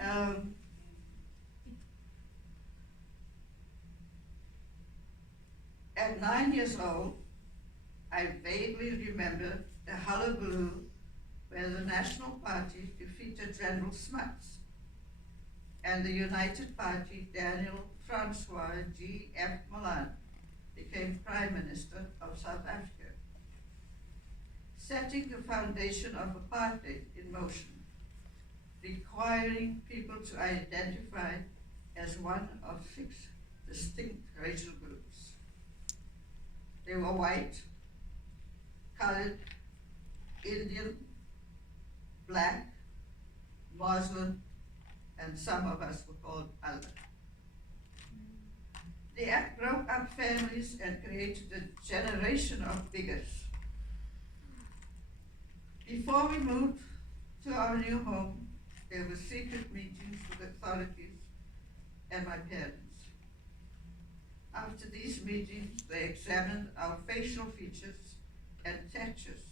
Um, at 9 years old, I vaguely remember the hullabaloo where the National Party defeated General Smuts and the United Party, Daniel Francois G.F. Milan, became Prime Minister of South Africa, setting the foundation of apartheid in motion, requiring people to identify as one of 6 distinct racial groups. They were white, colored, Indian, black, Muslim, and some of us were called other. The act broke up families and created a generation of bigots. Before we moved to our new home, there were secret meetings with authorities and my parents. After these meetings, they examined our facial features and tattoos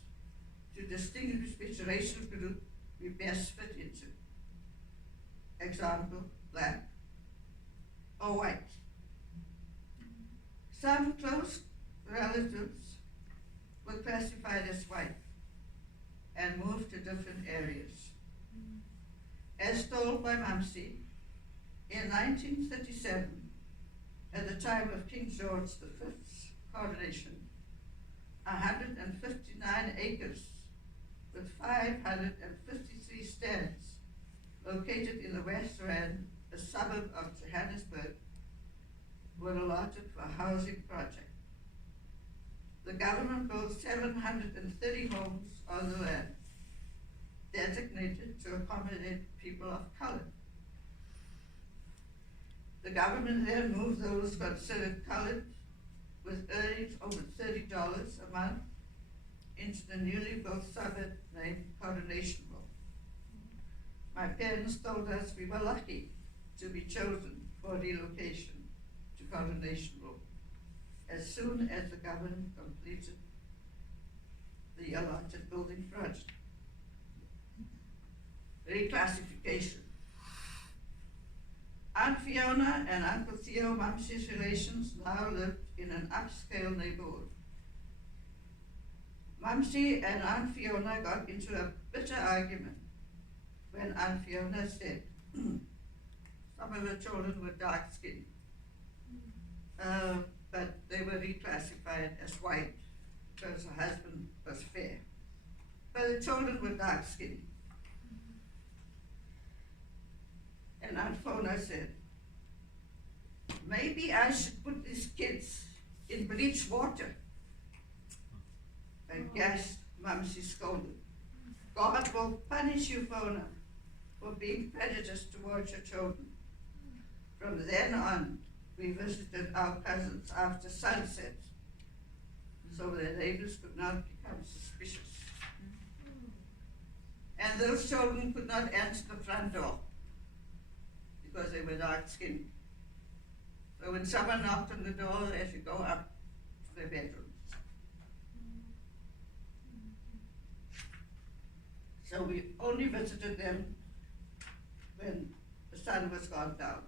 to distinguish which racial group we best fit into. Example, black or white. Some close relatives were classified as white and moved to different areas. As told by Mamsie, in 1937, at the time of King George V's coronation, 159 acres with 553 stands located in the West Rand, a suburb of Johannesburg, were allotted for a housing project. The government built 730 homes on the land, designated to accommodate people of color. The government then moved those considered colored with earnings over $30 a month into the newly built suburb named Coronationville. My parents told us we were lucky to be chosen for relocation to Coronationville as soon as the government completed the allotted building project. Reclassification. Aunt Fiona and Uncle Theo Mamsie's relations now lived in an upscale neighborhood. Mamsie and Aunt Fiona got into a bitter argument when Aunt Fiona said some of her children were dark-skinned, but they were reclassified as white because her husband was fair. But the children were dark-skinned. And Aunt Fiona said, maybe I should put these kids in bleach water. And gasped, Mamsie scolded. God will punish you, Fiona, for being prejudiced towards your children. From then on, we visited our cousins after sunset, so their neighbors could not become suspicious. And those children could not enter the front door because they were dark-skinned. So when someone knocked on the door, they had to go up to their bedrooms. So we only visited them when the sun was gone down.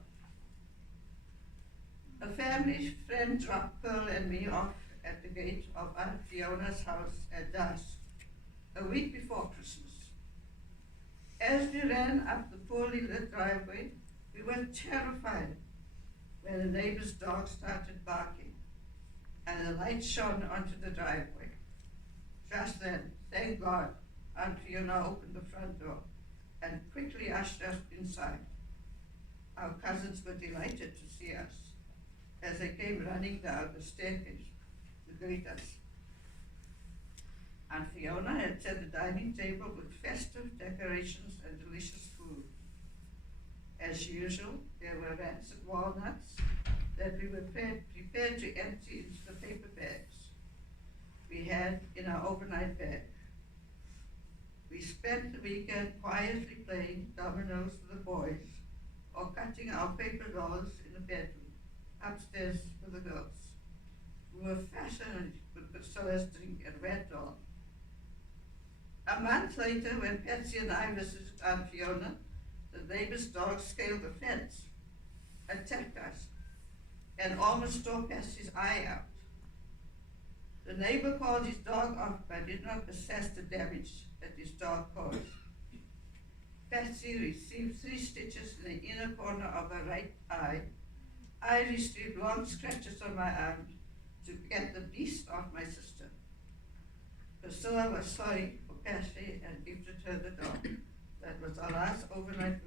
A family friend dropped Pearl and me off at the gate of Aunt Fiona's house at dusk, a week before Christmas. As we ran up the poorly lit driveway, we were terrified when the neighbor's dog started barking and the light shone onto the driveway. Just then, thank God, Aunt Fiona opened the front door and quickly ushered us inside. Our cousins were delighted to see us as they came running down the staircase to greet us. Aunt Fiona had set the dining table with festive decorations and delicious food. As usual, there were rancid walnuts that we were prepared to empty into the paper bags we had in our overnight bag. We spent the weekend quietly playing dominoes with the boys or cutting our paper dolls in the bedroom upstairs with the girls. We were fascinated with Priscilla's drink and red doll. A month later, when Patsy and I visited Aunt Fiona, the neighbor's dog scaled the fence, attacked us, and almost tore Patsy's eye out. The neighbor called his dog off but did not assess the damage that his dog caused. Patsy received 3 stitches in the inner corner of her right eye. I received long scratches on my arm to get the beast off my sister. Priscilla was sorry for Patsy and gifted her the dog. That was our last overnight